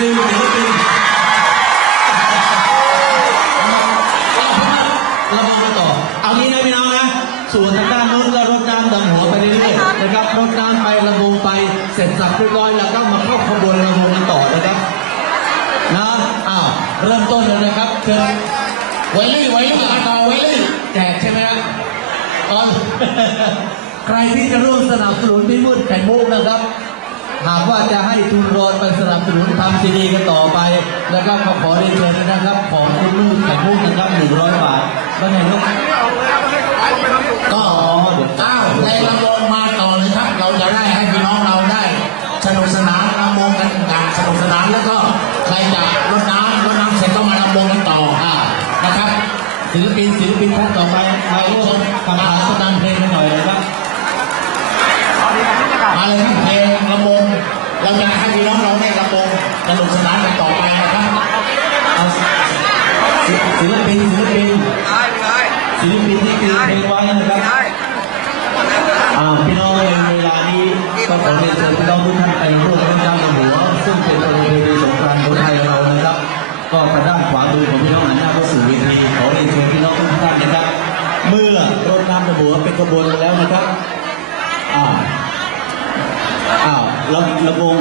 ดึงเดี๋ยวดึงเรามาต่อ เอางี้นะพี่น้องนะ ส่วนทางด้านนู้นก็รดน้ำดำหัวไปเรื่อยๆนะครับรดน้ำไประบงไป เสร็จสับเรียบร้อยแล้วก็มาเข้าขบวนระบงกันต่อนะครับ นะ อ้าว เริ่มต้นเลยนะครับเชิญไวลี่ไวลี่อาตาไวลี่แจกใช่ไหมฮะอ๋อใครที่จะร่วมสนับสนุนพี่มืดไข่มุกนะครับ หากว่าจะให้ทุนรอนไปสนับสนุนทำซีดีกันต่อไปนะครับก็ขอเรียนเชิญนะครับ ของคุณมืดไข่มุกนะครับหนึ่งร้อยบาทก็ในลูกก็อ๋อเก้าวในลำวงมาต่อเลยครับ เราจะได้ให้พี่น้องเราได้สนุกสนานลำวงกันอย่างสนุกสนานแล้วก็ใครจะรดน้ำรดน้ำเสร็จก็มาลำวงกันต่ออ่านะครับศิลปินศิลปินท่านต่อไปมาร่วมกำลังแสดงเพลงหน่อยนะครับมาเลยครับเพลง เราจะให้พี่น้องเราได้ลำวงสนุกสนานกันต่อไปนะครับเอาศิลปินศิลปินศิลปินที่คือเพลงไว้นะครับอ่าพี่น้องในเวลานี้ก็ขอเรียนเชิญพี่น้องทุกท่านไปร่วมเล่นน้ำดำหัวซึ่งเป็นประเพณีสงกรานต์ของไทยเรานะครับ ก็ทางด้านขวามือของพี่น้องหันหน้าเข้าสู่เวทีขอเรียนเชิญพี่น้องทุกท่านนะครับ เมื่อรดน้ำดำหัวเป็นกระบวนไปแล้วนะครับอ่าอ้าว ลำลำวง